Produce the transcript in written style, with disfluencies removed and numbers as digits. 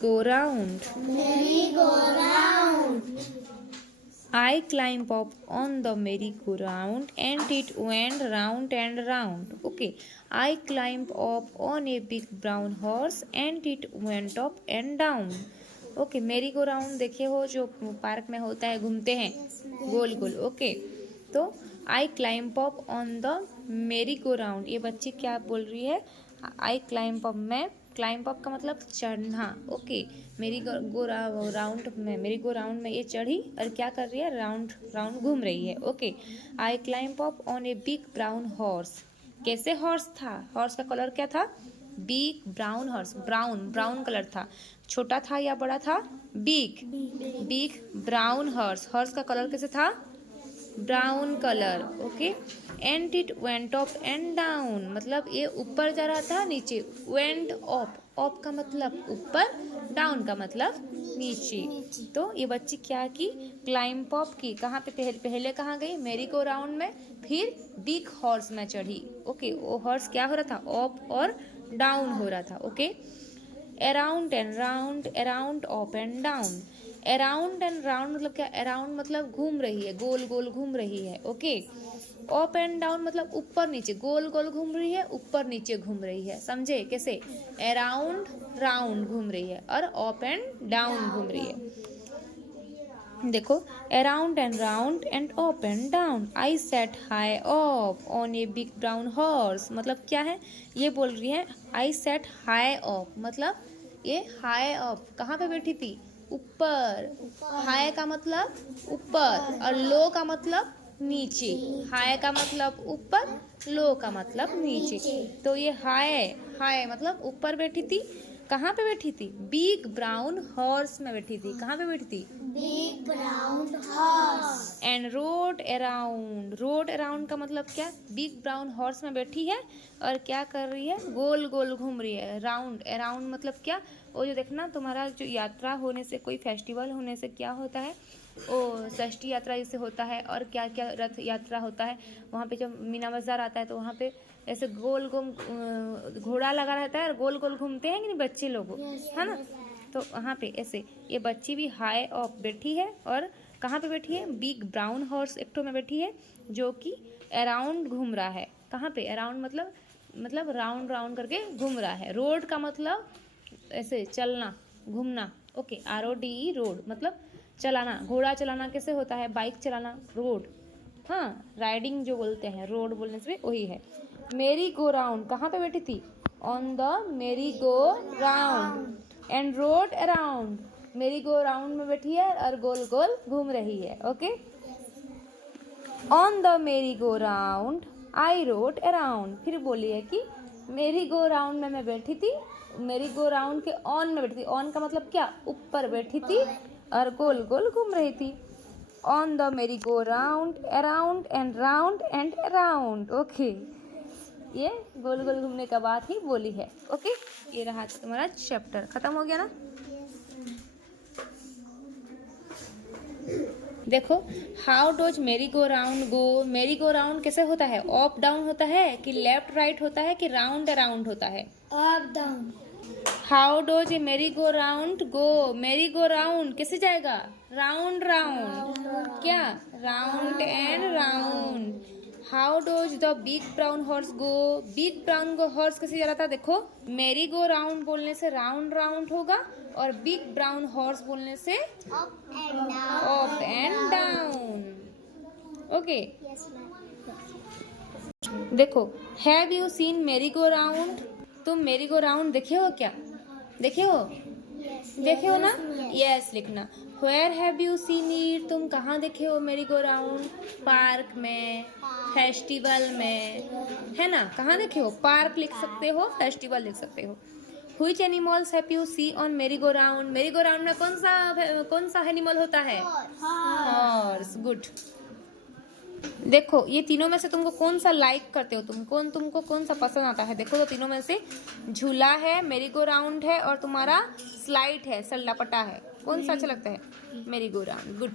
Go round. Merry-go-round. I climb up on the merry-go-round and it went round and round. Okay. I climbed up on a big brown horse and it went up and down. Okay मेरी go round देखे हो जो park में होता है, घूमते हैं गोल गोल. Okay तो आई क्लाइंब अप ऑन द मेरी गो राउंड. ये बच्ची क्या बोल रही है? आई क्लाइंब अप. मैं क्लाइंब अप का मतलब चढ़ना. ओके मेरी गो राउंड में, मेरी गो राउंड में ये चढ़ी और क्या कर रही है? राउंड राउंड घूम रही है. Okay I climb up on a big brown horse. कैसे हॉर्स था? हॉर्स का कलर क्या था? Big brown horse. Brown brown colour था. छोटा था या बड़ा था? Big big brown horse. Horse का कलर कैसे था? Brown colour. Okay and it went up and down मतलब ये ऊपर जा रहा था नीचे. Went up. अप का मतलब ऊपर, डाउन का मतलब नीचे. तो ये बच्ची क्या की? क्लाइंब अप की. कहाँ पे? पहले कहाँ गई? मेरी गो राउंड में. फिर बिग हॉर्स में चढ़ी. ओके वो हॉर्स क्या हो रहा था? अप और डाउन हो रहा था. Okay around and round, around up and down. Around and round मतलब क्या? अराउंड मतलब घूम रही है, गोल गोल घूम रही है. ओके अप एंड डाउन मतलब ऊपर नीचे, गोल गोल घूम रही है, ऊपर नीचे घूम रही है. समझे कैसे? अराउंड राउंड घूम रही है और अप एंड डाउन घूम रही है. देखो around and round and up and down. I set high up on a big brown horse मतलब क्या है? ये बोल रही है आई सेट हाई अप मतलब ये हाई अप कहाँ पे बैठी थी? ऊपर. हाई का मतलब ऊपर और लो का मतलब नीचे. हाई का मतलब ऊपर, लो का मतलब नीचे. तो ये हाई हाई मतलब ऊपर बैठी थी. कहाँ पे बैठी थी? बिग ब्राउन हॉर्स में बैठी थी. कहाँ पे बैठी थी? Big brown horse. And road around. Road around का मतलब क्या? बिग ब्राउन हॉर्स में बैठी है और क्या कर रही है? गोल गोल घूम रही है. राउंड अराउंड मतलब क्या? वो जो देखना तुम्हारा जो यात्रा होने से, कोई फेस्टिवल होने से क्या होता है? ओ षष्ठी यात्रा जैसे होता है और क्या क्या रथ यात्रा होता है. वहाँ पे जब मीना बाजार आता है तो वहाँ पे ऐसे गोल गोल घोड़ा लगा रहता है और गोल गोल घूमते हैं कि नहीं बच्चे लोग, है ना? तो वहाँ पे ऐसे ये बच्ची भी हाई अप बैठी है और कहाँ पे बैठी है? बिग ब्राउन हॉर्स एक्टो में बैठी है जो कि अराउंड घूम रहा है. कहाँ पे? अराउंड मतलब राउंड राउंड करके घूम रहा है. रोड का मतलब ऐसे चलना, घूमना. ओके RODE रोड मतलब चलाना. घोड़ा चलाना कैसे होता है? बाइक चलाना. रोड, हाँ राइडिंग जो बोलते हैं, रोड बोलने से वही है. मेरी गो राउंड कहाँ पे बैठी थी? ऑन द मेरी go round and road around. मेरी गो राउंड में बैठी है और गोल गोल घूम रही है. ओके ऑन द मेरी go round I road around. फिर बोलिए कि मेरी गो राउंड में मैं बैठी थी. मेरी गो राउंड के ऑन में बैठी थी. ऑन का मतलब क्या? ऊपर बैठी थी और गोल गोल घूम रही थी. ऑन द मेरी go round around and around. Okay ये गोल गोल घूमने का बात ही बोली है. ओके ये रहा तुम्हारा चैप्टर. खत्म हो गया ना? देखो हाउ डोज मेरी go round go. Merry go round कैसे होता है? अप डाउन होता है कि लेफ्ट राइट होता है कि राउंड अराउंड होता है? Up down. How does a merry go round go. Merry go round कैसे जाएगा? Round round. क्या? Round and round. How does the big brown horse go. Big brown horse कैसे जा रहा था? देखो मेरी गो राउंड बोलने से राउंड राउंड होगा और बिग ब्राउन हॉर्स बोलने से Up and down. Up and down. Okay Yes, ma'am. देखो हैव यू सीन मेरी गो राउंड. तुम मेरी गो राउंड देखे हो क्या? देखे हो? Yes. देखे हो ना? Yes. यस लिखना. Where have you seen it. तुम कहाँ देखे हो मेरी गो राउंड? पार्क में, फेस्टिवल में, है ना? कहाँ देखे हो? पार्क लिख सकते हो, फेस्टिवल लिख सकते हो. Which animals have you seen on merry go round. मेरी गो राउंड में कौन सा एनिमल होता है? हॉर्स. गुड. देखो ये तीनों में से तुमको कौन सा लाइक करते हो? तुमको कौन सा पसंद आता है? देखो तो तीनों में से झूला है, मेरी गो राउंड है और तुम्हारा स्लाइड है, सल्लापटा है. कौन सा अच्छा लगता है? मेरी गो राउंड. गुड.